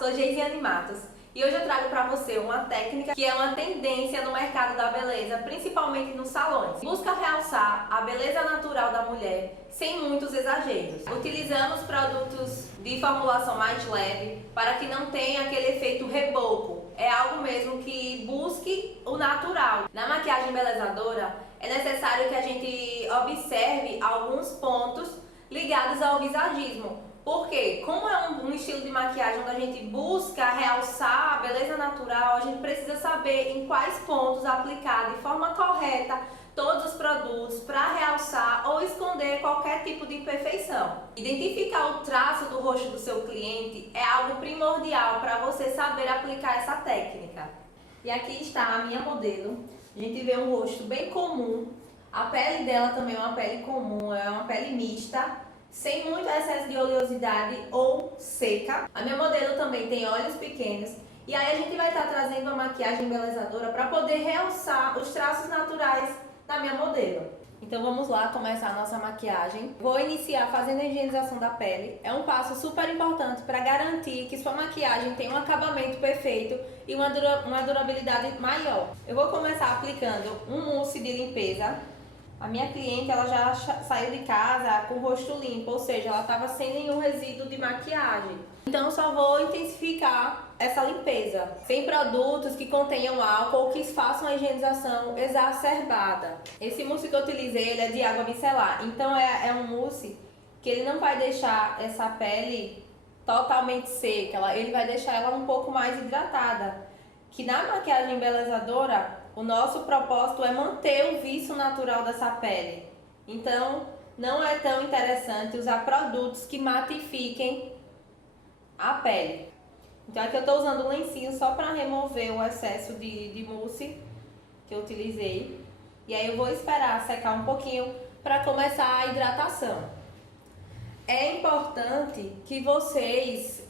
sou Geisiane Matos e hoje eu trago para você uma técnica que é uma tendência no mercado da beleza, principalmente nos salões. Busca realçar a beleza natural da mulher sem muitos exageros. Utilizamos produtos de formulação mais leve para que não tenha aquele efeito reboco. É algo mesmo que busque o natural. Na maquiagem embelezadora é necessário que a gente observe alguns pontos ligados ao visagismo. Porque, como é um estilo de maquiagem onde a gente busca realçar a beleza natural, a gente precisa saber em quais pontos aplicar de forma correta todos os produtos para realçar ou esconder qualquer tipo de imperfeição. Identificar o traço do rosto do seu cliente é algo primordial para você saber aplicar essa técnica. E aqui está a minha modelo. A gente vê um rosto bem comum. A pele dela também é uma pele comum, é uma pele mista, sem muito excesso de oleosidade ou seca. A minha modelo também tem olhos pequenos. E aí a gente vai estar trazendo uma maquiagem embelezadora para poder realçar os traços naturais da minha modelo. Então vamos lá começar a nossa maquiagem. Vou iniciar fazendo a higienização da pele. É um passo super importante para garantir que sua maquiagem tenha um acabamento perfeito e uma durabilidade maior. Eu vou começar aplicando um mousse de limpeza. A minha cliente ela já saiu de casa com o rosto limpo, ou seja, ela estava sem nenhum resíduo de maquiagem. Então eu só vou intensificar essa limpeza, sem produtos que contenham álcool ou que façam a higienização exacerbada. Esse mousse que eu utilizei ele é de água micelar, então é um mousse que ele não vai deixar essa pele totalmente seca, ele vai deixar ela um pouco mais hidratada. Que na maquiagem embelezadora, o nosso propósito é manter o viço natural dessa pele. Então, não é tão interessante usar produtos que matifiquem a pele. Então, aqui eu estou usando um lencinho só para remover o excesso de mousse que eu utilizei. E aí eu vou esperar secar um pouquinho para começar a hidratação. É importante que vocês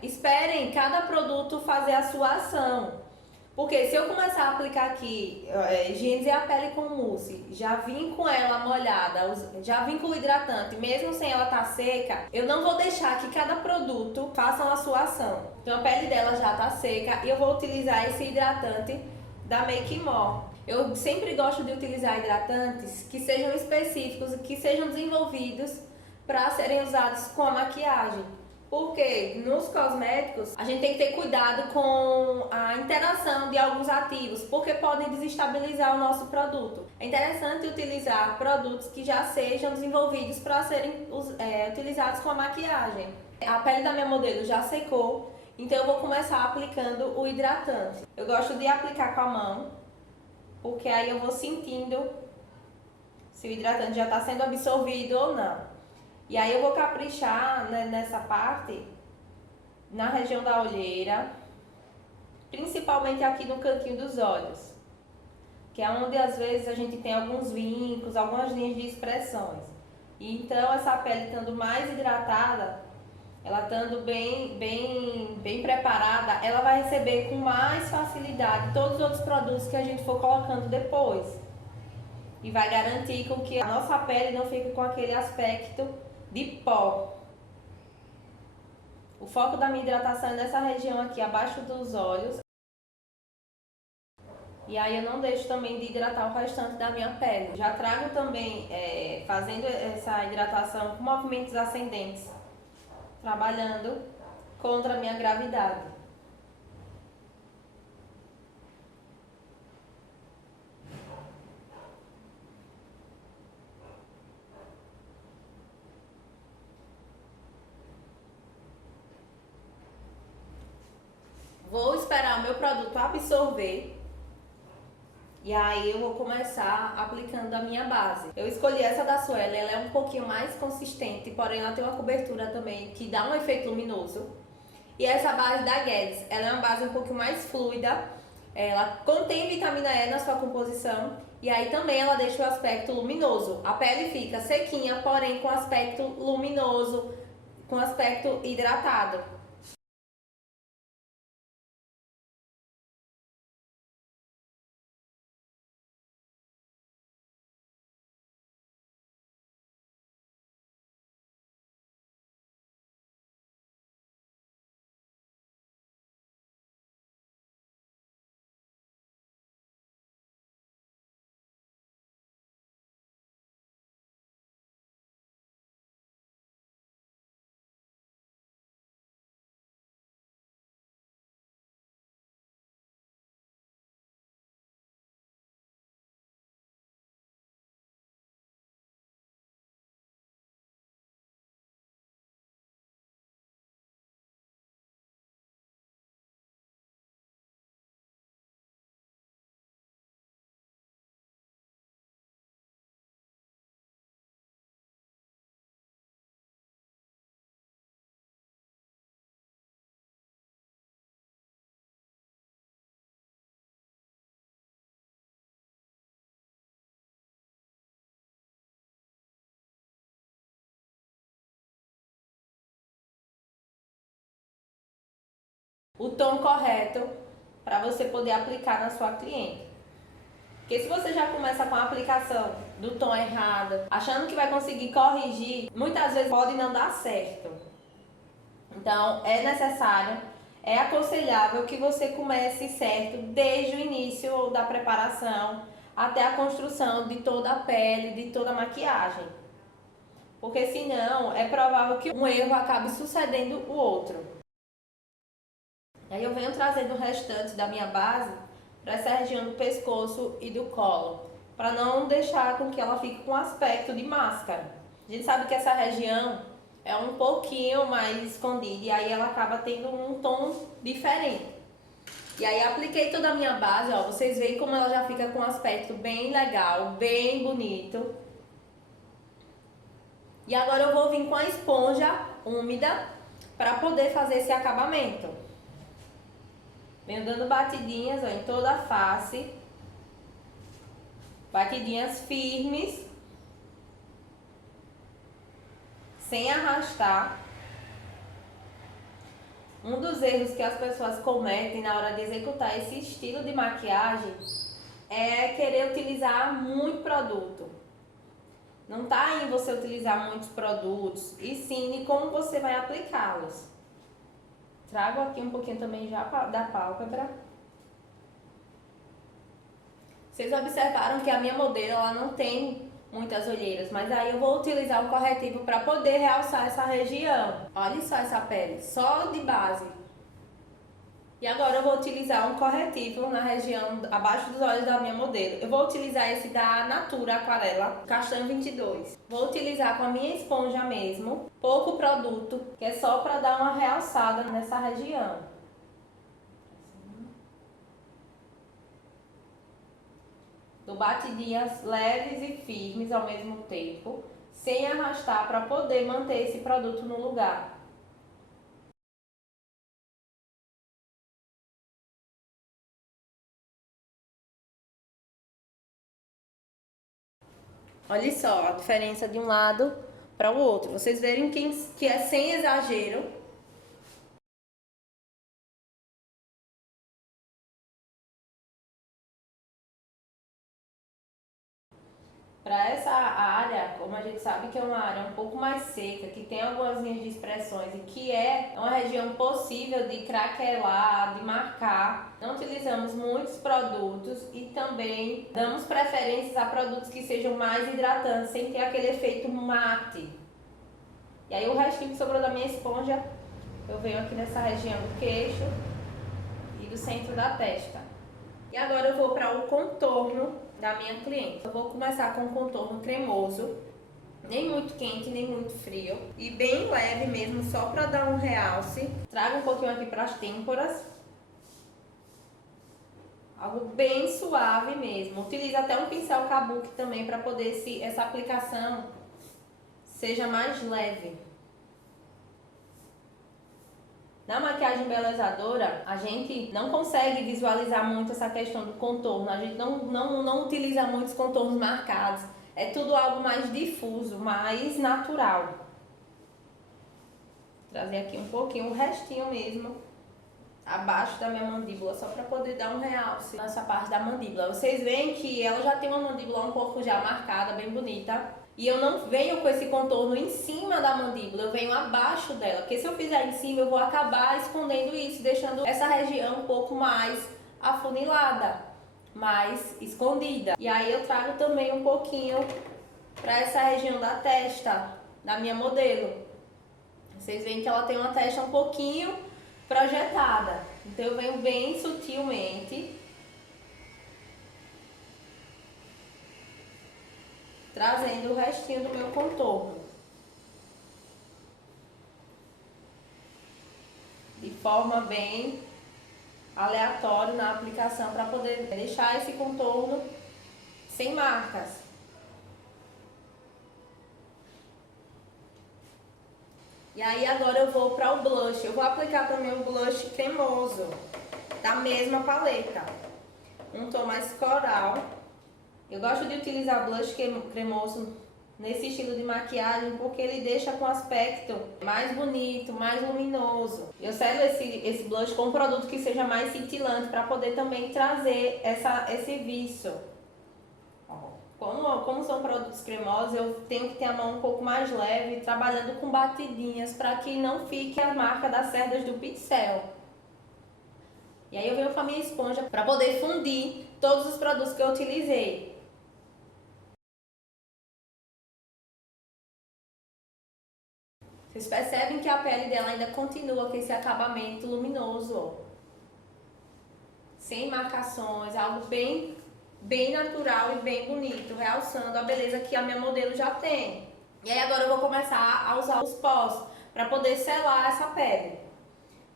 esperem cada produto fazer a sua ação. Porque se eu começar a aplicar aqui, higienizei a pele com mousse, já vim com ela molhada, já vim com o hidratante, mesmo sem ela estar seca, eu não vou deixar que cada produto façam a sua ação. Então a pele dela já está seca e eu vou utilizar esse hidratante da Make More. Eu sempre gosto de utilizar hidratantes que sejam específicos, que sejam desenvolvidos para serem usados com a maquiagem. Porque nos cosméticos a gente tem que ter cuidado com a interação de alguns ativos, porque podem desestabilizar o nosso produto. É interessante utilizar produtos que já sejam desenvolvidos para serem utilizados com a maquiagem. A pele da minha modelo já secou, então eu vou começar aplicando o hidratante. Eu gosto de aplicar com a mão, porque aí eu vou sentindo se o hidratante já está sendo absorvido ou não. E aí eu vou caprichar, né, nessa parte, na região da olheira, principalmente aqui no cantinho dos olhos, que é onde às vezes a gente tem alguns vincos, algumas linhas de expressões. E então essa pele estando mais hidratada, ela estando bem preparada, ela vai receber com mais facilidade todos os outros produtos que a gente for colocando depois. E vai garantir com que a nossa pele não fique com aquele aspecto de pó. O foco da minha hidratação é nessa região aqui, abaixo dos olhos. E aí eu não deixo também de hidratar o restante da minha pele. Já trago também, fazendo essa hidratação com movimentos ascendentes, trabalhando contra a minha gravidade. Vou esperar o meu produto absorver e aí eu vou começar aplicando a minha base. Eu escolhi essa da Suela, ela é um pouquinho mais consistente, porém ela tem uma cobertura também que dá um efeito luminoso. E essa base da Guedes, ela é uma base um pouco mais fluida, ela contém vitamina E na sua composição e aí também ela deixa o aspecto luminoso. A pele fica sequinha, porém com aspecto luminoso, com aspecto hidratado. o tom correto para você poder aplicar na sua cliente. Porque se você já começa com a aplicação do tom errado, achando que vai conseguir corrigir, muitas vezes pode não dar certo. Então, é necessário, é aconselhável que você comece certo desde o início da preparação até a construção de toda a pele, de toda a maquiagem. Porque senão, é provável que um erro acabe sucedendo o outro. Aí eu venho trazendo o restante da minha base para essa região do pescoço e do colo, para não deixar com que ela fique com aspecto de máscara. A gente sabe que essa região é um pouquinho mais escondida e aí ela acaba tendo um tom diferente. E aí apliquei toda a minha base, ó, vocês veem como ela já fica com um aspecto bem legal, bem bonito. E agora eu vou vir com a esponja úmida para poder fazer esse acabamento. Venho dando batidinhas, ó, em toda a face. Batidinhas firmes. Sem arrastar. Um dos erros que as pessoas cometem na hora de executar esse estilo de maquiagem é querer utilizar muito produto. Não tá em você utilizar muitos produtos, e sim de como você vai aplicá-los. Trago aqui um pouquinho também já da pálpebra. Vocês observaram que a minha modelo ela não tem muitas olheiras, mas aí eu vou utilizar um corretivo para poder realçar essa região. Olha só essa pele, só de base. E agora eu vou utilizar um corretivo na região abaixo dos olhos da minha modelo. Eu vou utilizar esse da Natura Aquarela, Castanho 22. Vou utilizar com a minha esponja mesmo, pouco produto, que é só para dar uma realçada nessa região. Dou batidinhas leves e firmes ao mesmo tempo, sem arrastar, para poder manter esse produto no lugar. Olha só a diferença de um lado para o outro. Vocês verem que é sem exagero. Para essa área, como a gente sabe que é uma área um pouco mais seca, que tem algumas linhas de expressões e que é uma região possível de craquelar, de marcar, não utilizamos muitos produtos e também damos preferências a produtos que sejam mais hidratantes, sem ter aquele efeito mate. E aí o restinho que sobrou da minha esponja, eu venho aqui nessa região do queixo e do centro da testa. E agora eu vou para o contorno da minha cliente. Eu vou começar com um contorno cremoso, nem muito quente, nem muito frio, e bem leve mesmo, só para dar um realce. Trago um pouquinho aqui para as têmporas. Algo bem suave mesmo. Utilizo até um pincel kabuki também para poder essa aplicação seja mais leve. Na maquiagem embelezadora, a gente não consegue visualizar muito essa questão do contorno, a gente não utiliza muitos contornos marcados, é tudo algo mais difuso, mais natural. Vou trazer aqui um pouquinho, o restinho mesmo, abaixo da minha mandíbula, só para poder dar um realce nessa parte da mandíbula. Vocês veem que ela já tem uma mandíbula um pouco já marcada, bem bonita. E eu não venho com esse contorno em cima da mandíbula, eu venho abaixo dela. Porque se eu fizer em cima, eu vou acabar escondendo isso, deixando essa região um pouco mais afunilada, mais escondida. E aí eu trago também um pouquinho para essa região da testa da minha modelo. Vocês veem que ela tem uma testa um pouquinho projetada. Então eu venho bem sutilmente trazendo o restinho do meu contorno. De forma bem aleatória na aplicação, para poder deixar esse contorno sem marcas. E aí agora eu vou para o blush. Eu vou aplicar também o blush cremoso, da mesma paleta. Um tom mais coral. Eu gosto de utilizar blush cremoso nesse estilo de maquiagem porque ele deixa com aspecto mais bonito, mais luminoso. Eu selo esse blush com um produto que seja mais cintilante para poder também trazer esse viço. Como são produtos cremosos, eu tenho que ter a mão um pouco mais leve, trabalhando com batidinhas para que não fique a marca das cerdas do pincel. E aí eu venho com a minha esponja para poder fundir todos os produtos que eu utilizei. Vocês percebem que a pele dela ainda continua com esse acabamento luminoso, ó. Sem marcações, algo bem natural e bem bonito, realçando a beleza que a minha modelo já tem. E aí agora eu vou começar a usar os pós para poder selar essa pele.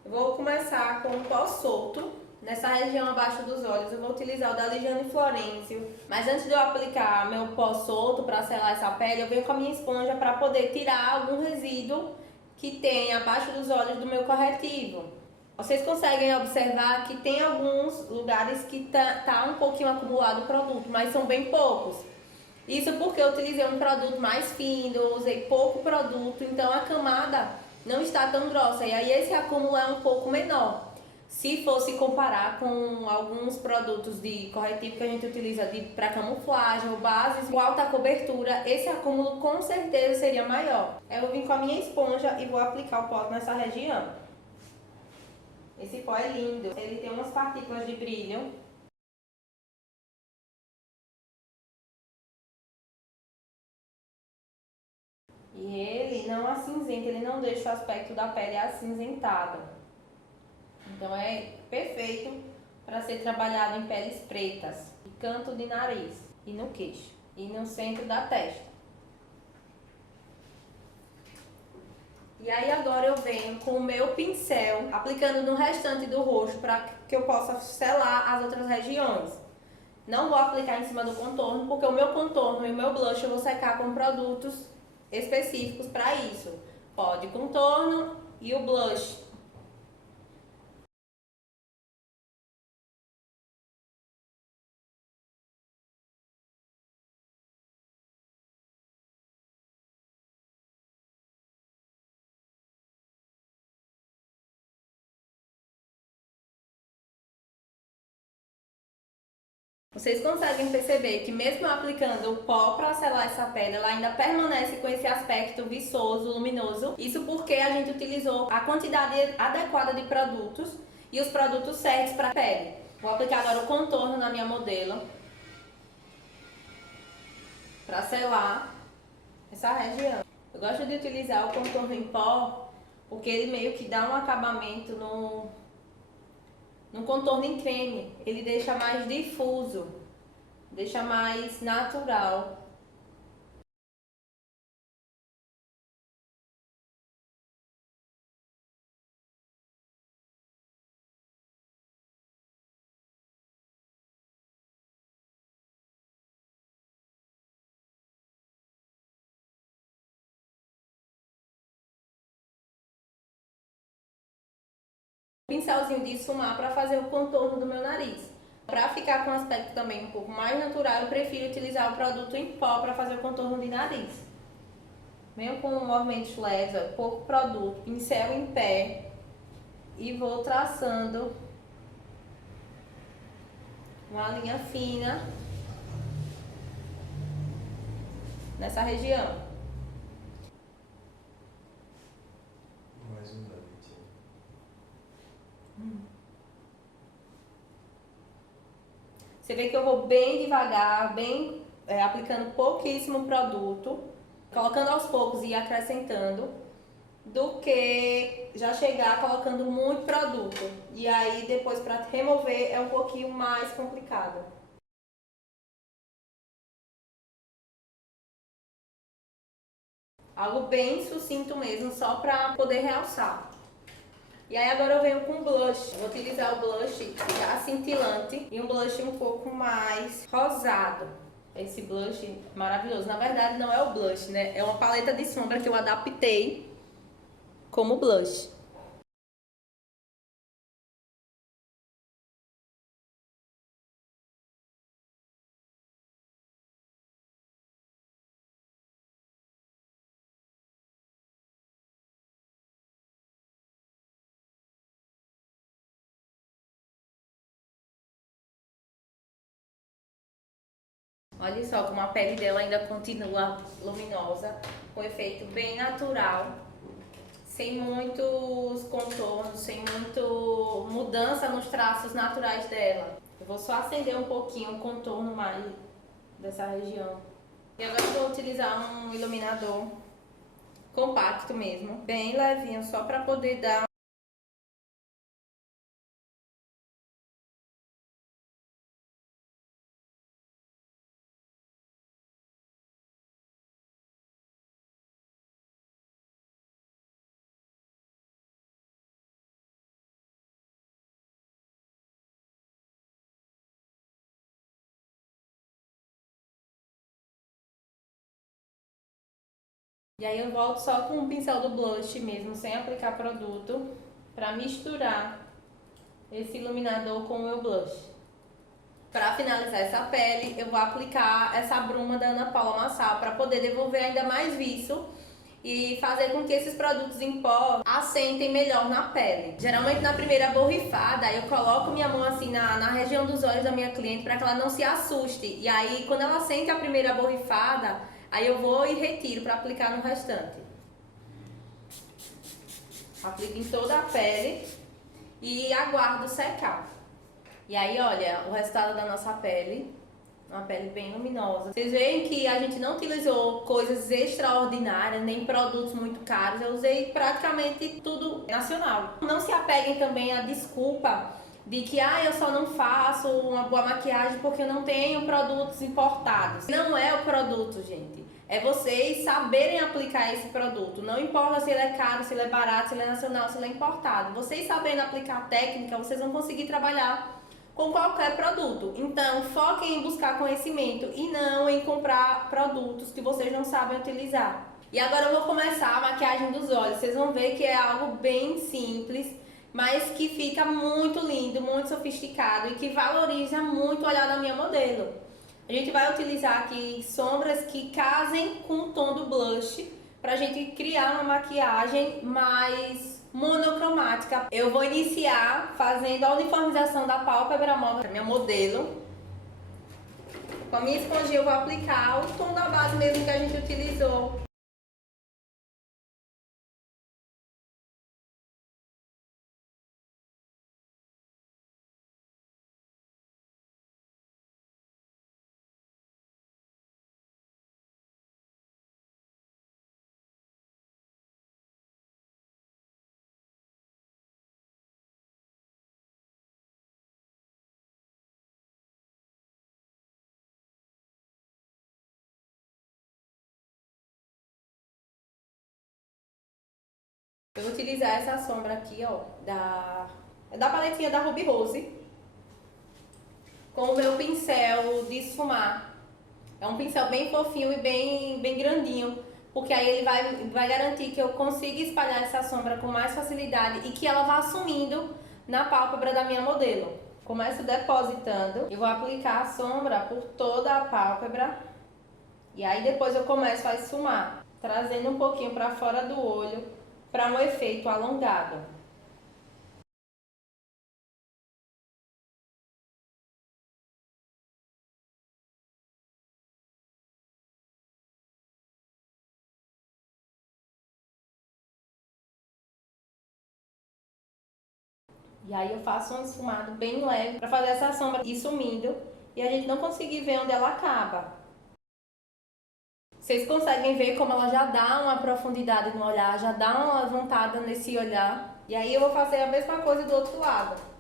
Eu vou começar com um pó solto. Nessa região abaixo dos olhos eu vou utilizar o da Ligiane Florencio. Mas antes de eu aplicar meu pó solto para selar essa pele, eu venho com a minha esponja para poder tirar algum resíduo que tem abaixo dos olhos do meu corretivo. Vocês conseguem observar que tem alguns lugares que tá um pouquinho acumulado o produto, mas são bem poucos. Isso porque eu utilizei um produto mais fino, eu usei pouco produto, então a camada não está tão grossa. E aí esse acúmulo é um pouco menor. Se fosse comparar com alguns produtos de corretivo que a gente utiliza para camuflagem ou bases com alta cobertura, esse acúmulo com certeza seria maior. Eu vim com a minha esponja e vou aplicar o pó nessa região. Esse pó é lindo, ele tem umas partículas de brilho. E ele não acinzenta, ele não deixa o aspecto da pele acinzentado. Então é perfeito para ser trabalhado em peles pretas, no canto de nariz e no queixo e no centro da testa. E aí agora eu venho com o meu pincel, aplicando no restante do rosto para que eu possa selar as outras regiões. Não vou aplicar em cima do contorno, porque o meu contorno e o meu blush eu vou secar com produtos específicos para isso. Pó de contorno e o blush. Vocês conseguem perceber que mesmo aplicando o pó para selar essa pele, ela ainda permanece com esse aspecto viçoso, luminoso. Isso porque a gente utilizou a quantidade adequada de produtos e os produtos certos para a pele. Vou aplicar agora o contorno na minha modelo para selar essa região. Eu gosto de utilizar o contorno em pó porque ele meio que dá um acabamento no contorno em creme. Ele deixa mais difuso, deixa mais natural. Pincelzinho de esfumar para fazer o contorno do meu nariz. Para ficar com um aspecto também um pouco mais natural, eu prefiro utilizar o produto em pó para fazer o contorno de nariz. Venho com movimentos leves, pouco produto, pincel em pé e vou traçando uma linha fina nessa região. Mais um dano. Você vê que eu vou bem devagar, aplicando pouquíssimo produto, colocando aos poucos e acrescentando, do que já chegar colocando muito produto. E aí depois para remover é um pouquinho mais complicado. Algo bem sucinto mesmo, só para poder realçar. E aí agora eu venho com blush. Eu vou utilizar o blush já cintilante e um blush um pouco mais rosado. Esse blush maravilhoso. Na verdade não é o blush, né? É uma paleta de sombra que eu adaptei como blush. Olha só como a pele dela ainda continua luminosa, com efeito bem natural, sem muitos contornos, sem muito mudança nos traços naturais dela. Eu vou só acender um pouquinho o contorno mais dessa região. E agora eu vou utilizar um iluminador compacto mesmo, bem levinho, só para poder dar. E aí eu volto só com o pincel do blush mesmo, sem aplicar produto, para misturar esse iluminador com o meu blush. Para finalizar essa pele, eu vou aplicar essa bruma da Ana Paula Massal para poder devolver ainda mais viço e fazer com que esses produtos em pó assentem melhor na pele. Geralmente na primeira borrifada eu coloco minha mão assim na região dos olhos da minha cliente para que ela não se assuste. E aí quando ela sente a primeira borrifada, aí eu vou e retiro para aplicar no restante. Aplico em toda a pele e aguardo secar. E aí, olha, o resultado da nossa pele, uma pele bem luminosa. Vocês veem que a gente não utilizou coisas extraordinárias, nem produtos muito caros. Eu usei praticamente tudo nacional. Não se apeguem também à desculpa de que eu só não faço uma boa maquiagem porque eu não tenho produtos importados. Não é o produto, gente. É vocês saberem aplicar esse produto. Não importa se ele é caro, se ele é barato, se ele é nacional, se ele é importado. Vocês sabendo aplicar a técnica, vocês vão conseguir trabalhar com qualquer produto. Então, foquem em buscar conhecimento e não em comprar produtos que vocês não sabem utilizar. E agora eu vou começar a maquiagem dos olhos. Vocês vão ver que é algo bem simples, mas que fica muito lindo, muito sofisticado e que valoriza muito o olhar da minha modelo. A gente vai utilizar aqui sombras que casem com o tom do blush pra gente criar uma maquiagem mais monocromática. Eu vou iniciar fazendo a uniformização da pálpebra móvel, minha modelo. Com a minha esponjinha eu vou aplicar o tom da base mesmo que a gente utilizou. Eu vou utilizar essa sombra aqui, ó, da paletinha da Ruby Rose, com o meu pincel de esfumar. É um pincel bem fofinho e bem grandinho, porque aí ele vai garantir que eu consiga espalhar essa sombra com mais facilidade e que ela vá sumindo na pálpebra da minha modelo. Começo depositando e vou aplicar a sombra por toda a pálpebra. E aí depois eu começo a esfumar, trazendo um pouquinho para fora do olho para um efeito alongado. E aí eu faço um esfumado bem leve para fazer essa sombra ir sumindo e a gente não conseguir ver onde ela acaba. Vocês conseguem ver como ela já dá uma profundidade no olhar, já dá uma levantada nesse olhar. E aí eu vou fazer a mesma coisa do outro lado.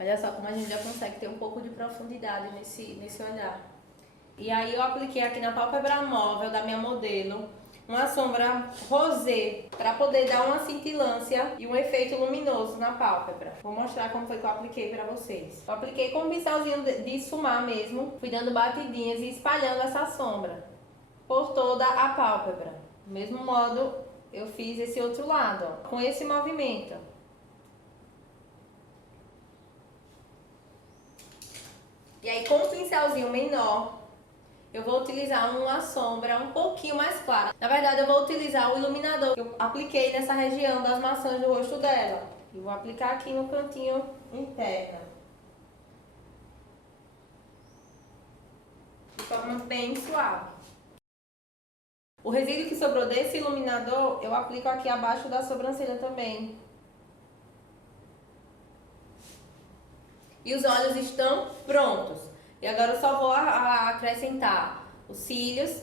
Olha só como a gente já consegue ter um pouco de profundidade nesse olhar. E aí eu apliquei aqui na pálpebra móvel da minha modelo uma sombra rosé para poder dar uma cintilância e um efeito luminoso na pálpebra. Vou mostrar como foi que eu apliquei para vocês. Eu apliquei com um pincelzinho de esfumar mesmo, fui dando batidinhas e espalhando essa sombra por toda a pálpebra. Do mesmo modo eu fiz esse outro lado, ó, com esse movimento. E aí com um pincelzinho menor, eu vou utilizar uma sombra um pouquinho mais clara. Na verdade, eu vou utilizar o iluminador que eu apliquei nessa região das maçãs do rosto dela. E vou aplicar aqui no cantinho interno. De forma bem suave. O resíduo que sobrou desse iluminador, eu aplico aqui abaixo da sobrancelha também. E os olhos estão prontos. E agora eu só vou acrescentar os cílios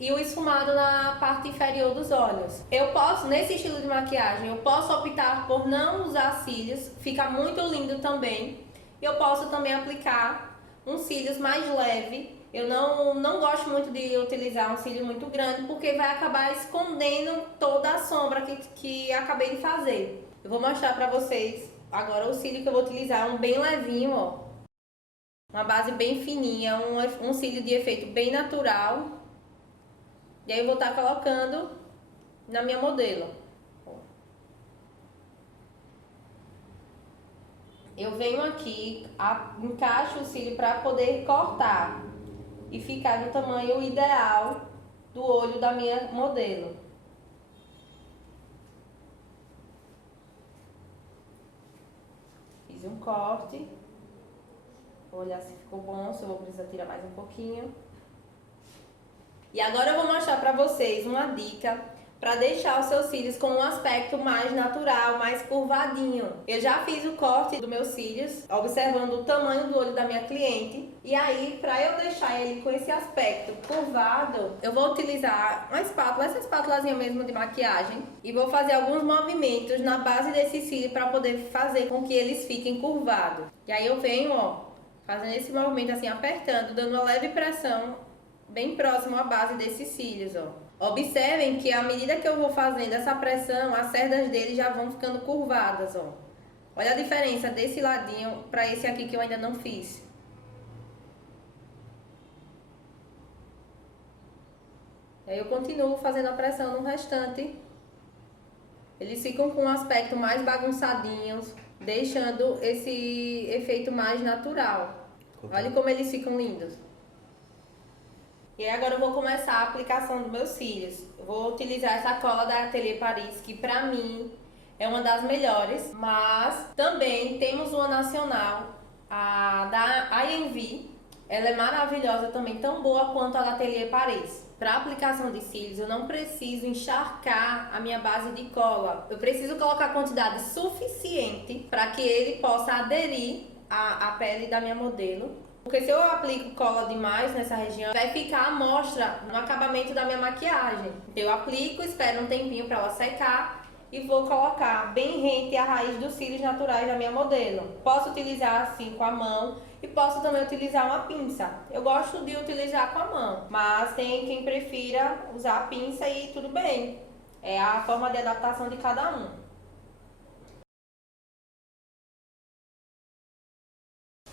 e o esfumado na parte inferior dos olhos. Eu posso, nesse estilo de maquiagem, eu posso optar por não usar cílios, fica muito lindo também. Eu posso também aplicar uns cílios mais leve. Eu não gosto muito de utilizar um cílio muito grande, porque vai acabar escondendo toda a sombra que acabei de fazer. Eu vou mostrar pra vocês agora o cílio que eu vou utilizar, um bem levinho, ó. Uma base bem fininha, um cílio de efeito bem natural. E aí eu vou estar colocando na minha modelo. Eu venho aqui, encaixo o cílio para poder cortar e ficar no tamanho ideal do olho da minha modelo. Fiz um corte. Vou olhar se ficou bom, se eu vou precisar tirar mais um pouquinho. E agora eu vou mostrar pra vocês uma dica para deixar os seus cílios com um aspecto mais natural, mais curvadinho. Eu já fiz o corte dos meus cílios, observando o tamanho do olho da minha cliente. E aí, para eu deixar ele com esse aspecto curvado, eu vou utilizar uma espátula, essa espátulazinha mesmo de maquiagem, e vou fazer alguns movimentos na base desse cílio para poder fazer com que eles fiquem curvados. E aí eu venho, ó, fazendo esse movimento assim, apertando, dando uma leve pressão bem próximo à base desses cílios, ó. Observem que à medida que eu vou fazendo essa pressão, as cerdas dele já vão ficando curvadas, ó. Olha a diferença desse ladinho para esse aqui que eu ainda não fiz. E aí eu continuo fazendo a pressão no restante. Eles ficam com um aspecto mais bagunçadinhos, deixando esse efeito mais natural. Olha como eles ficam lindos. E aí agora eu vou começar a aplicação dos meus cílios. Eu vou utilizar essa cola da Atelier Paris, que pra mim é uma das melhores. Mas também temos uma nacional, a da INV. Ela é maravilhosa também, tão boa quanto a da Atelier Paris. Para aplicação de cílios, eu não preciso encharcar a minha base de cola. Eu preciso colocar a quantidade suficiente para que ele possa aderir à pele da minha modelo. Porque se eu aplico cola demais nessa região, vai ficar a mostra no acabamento da minha maquiagem. Eu aplico, espero um tempinho para ela secar e vou colocar bem rente a raiz dos cílios naturais da minha modelo. Posso utilizar assim com a mão e posso também utilizar uma pinça. Eu gosto de utilizar com a mão, mas tem quem prefira usar a pinça e tudo bem. É a forma de adaptação de cada um.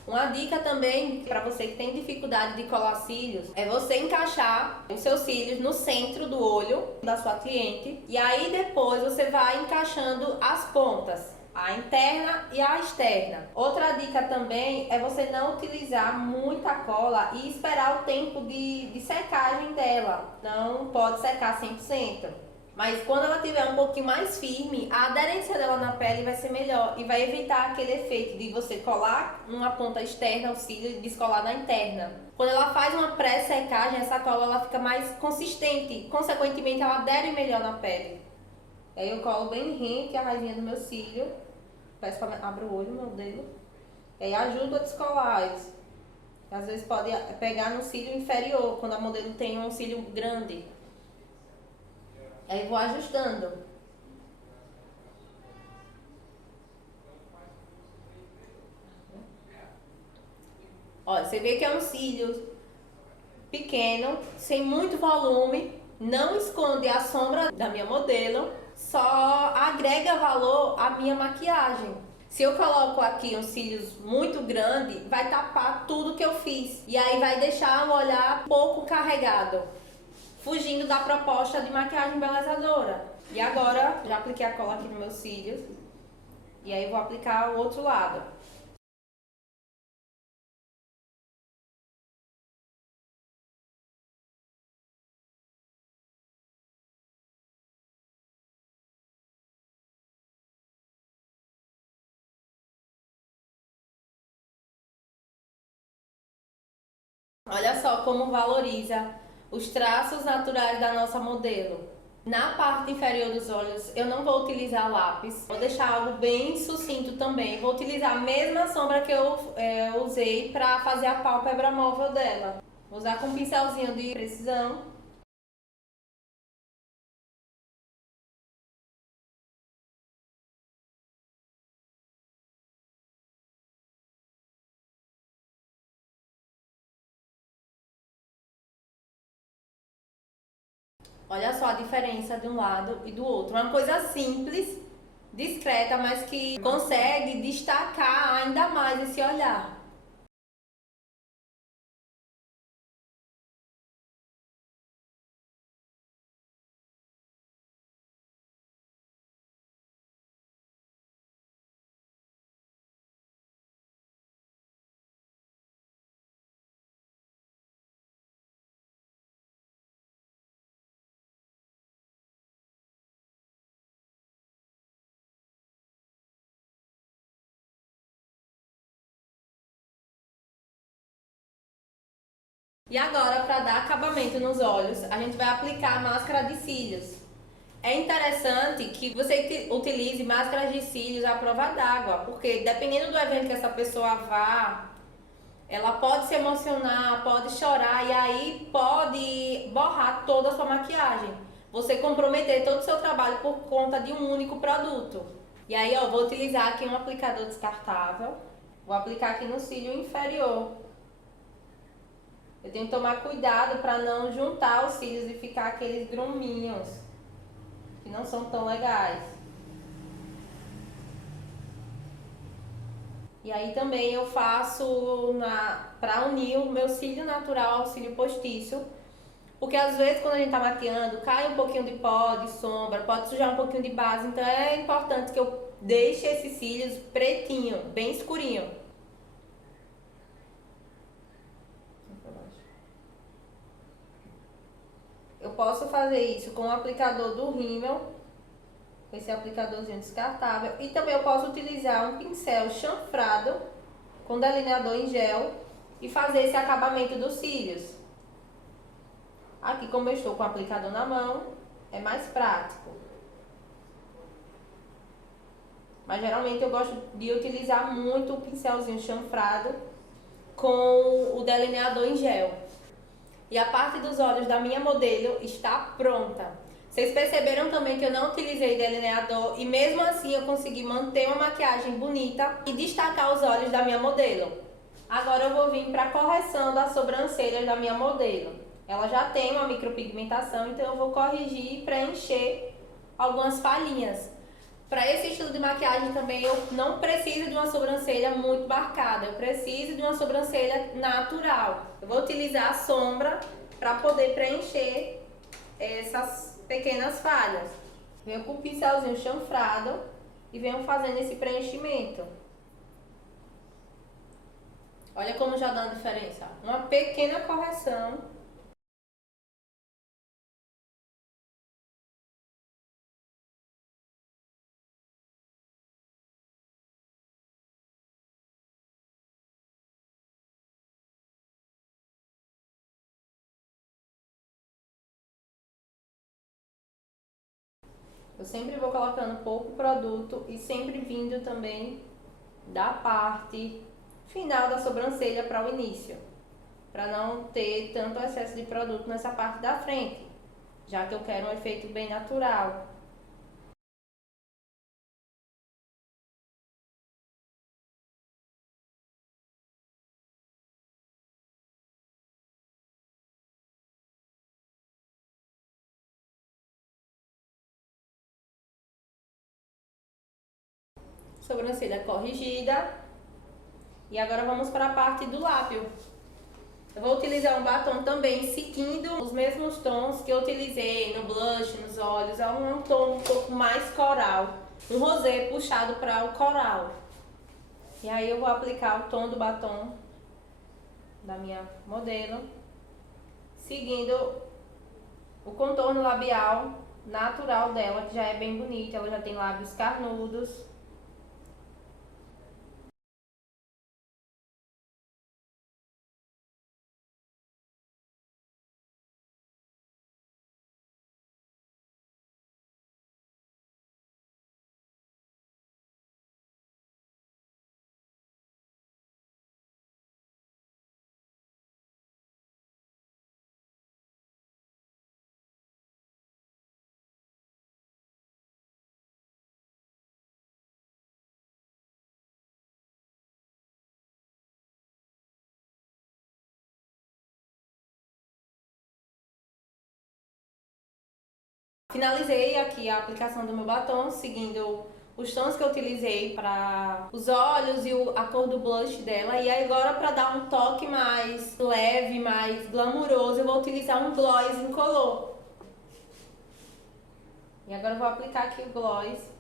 Uma dica também para você que tem dificuldade de colar cílios é você encaixar os seus cílios no centro do olho da sua cliente e aí depois você vai encaixando as pontas, a interna e a externa. Outra dica também é você não utilizar muita cola e esperar o tempo de secagem dela. Não pode secar 100%. Mas quando ela tiver um pouquinho mais firme, a aderência dela na pele vai ser melhor e vai evitar aquele efeito de você colar numa ponta externa o cílio e descolar na interna. Quando ela faz uma pré-secagem, essa cola ela fica mais consistente, consequentemente ela adere melhor na pele. Aí eu colo bem rente a raizinha do meu cílio, peço para abrir o olho, meu dedo, e aí ajuda a descolar isso. Às vezes pode pegar no cílio inferior, quando a modelo tem um cílio grande. Aí vou ajustando. Olha, você vê que é um cílio pequeno, sem muito volume, não esconde a sombra da minha modelo, só agrega valor à minha maquiagem. Se eu coloco aqui uns cílios muito grande, vai tapar tudo que eu fiz. E aí vai deixar o olhar pouco carregado, fugindo da proposta de maquiagem embelezadora. E agora, já apliquei a cola aqui nos meus cílios. E aí vou aplicar o outro lado. Olha só como valoriza os traços naturais da nossa modelo. Na parte inferior dos olhos eu não vou utilizar lápis, vou deixar algo bem sucinto também. Vou utilizar a mesma sombra que eu usei para fazer a pálpebra móvel dela. Vou usar com um pincelzinho de precisão. Olha só a diferença de um lado e do outro. Uma coisa simples, discreta, mas que consegue destacar ainda mais esse olhar. E agora, para dar acabamento nos olhos, a gente vai aplicar a máscara de cílios. É interessante que você utilize máscaras de cílios à prova d'água, porque dependendo do evento que essa pessoa vá, ela pode se emocionar, pode chorar e aí pode borrar toda a sua maquiagem. Você comprometer todo o seu trabalho por conta de um único produto. E aí, ó, vou utilizar aqui um aplicador descartável. Vou aplicar aqui no cílio inferior. Eu tenho que tomar cuidado para não juntar os cílios e ficar aqueles gruminhos que não são tão legais. E aí também eu faço para unir o meu cílio natural ao cílio postiço, porque às vezes quando a gente tá maquiando cai um pouquinho de pó, de sombra, pode sujar um pouquinho de base, então é importante que eu deixe esses cílios pretinho, bem escurinho. Eu posso fazer isso com o aplicador do rímel, com esse aplicadorzinho descartável, e também eu posso utilizar um pincel chanfrado com delineador em gel e fazer esse acabamento dos cílios. Aqui, como eu estou com o aplicador na mão, é mais prático. Mas geralmente eu gosto de utilizar muito o pincelzinho chanfrado com o delineador em gel. E a parte dos olhos da minha modelo está pronta. Vocês perceberam também que eu não utilizei delineador e mesmo assim eu consegui manter uma maquiagem bonita e destacar os olhos da minha modelo. Agora eu vou vir para a correção das sobrancelhas da minha modelo. Ela já tem uma micropigmentação, então eu vou corrigir e preencher algumas falhinhas. Para esse estilo de maquiagem também eu não preciso de uma sobrancelha muito marcada, eu preciso de uma sobrancelha natural. Eu vou utilizar a sombra para poder preencher essas pequenas falhas. Venho com o pincelzinho chanfrado e venho fazendo esse preenchimento. Olha como já dá uma diferença. Uma pequena correção. Eu sempre vou colocando pouco produto e sempre vindo também da parte final da sobrancelha para o início, para não ter tanto excesso de produto nessa parte da frente, já que eu quero um efeito bem natural. sobrancelha corrigida. E agora vamos para a parte do lábio. Eu vou utilizar um batom também seguindo os mesmos tons que eu utilizei no blush, nos olhos. É um tom um pouco mais coral, um rosé puxado para o coral. E aí eu vou aplicar o tom do batom da minha modelo, seguindo o contorno labial natural dela, que já é bem bonito. Ela já tem lábios carnudos. Finalizei aqui a aplicação do meu batom, seguindo os tons que eu utilizei para os olhos e a cor do blush dela. E agora, para dar um toque mais leve, mais glamuroso, eu vou utilizar um gloss incolor. E agora eu vou aplicar aqui o gloss.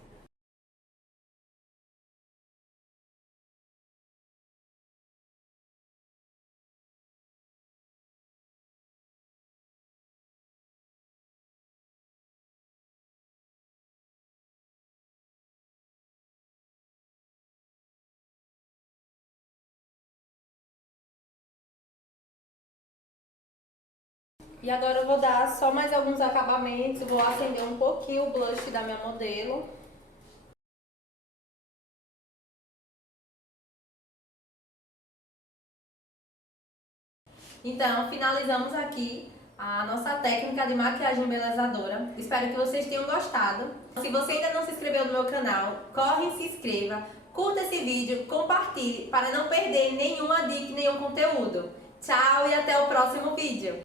E agora eu vou dar só mais alguns acabamentos, vou acender um pouquinho o blush da minha modelo. Então, finalizamos aqui a nossa técnica de maquiagem embelezadora. Espero que vocês tenham gostado. Se você ainda não se inscreveu no meu canal, corre e se inscreva, curta esse vídeo, compartilhe para não perder nenhuma dica, nenhum conteúdo. Tchau e até o próximo vídeo!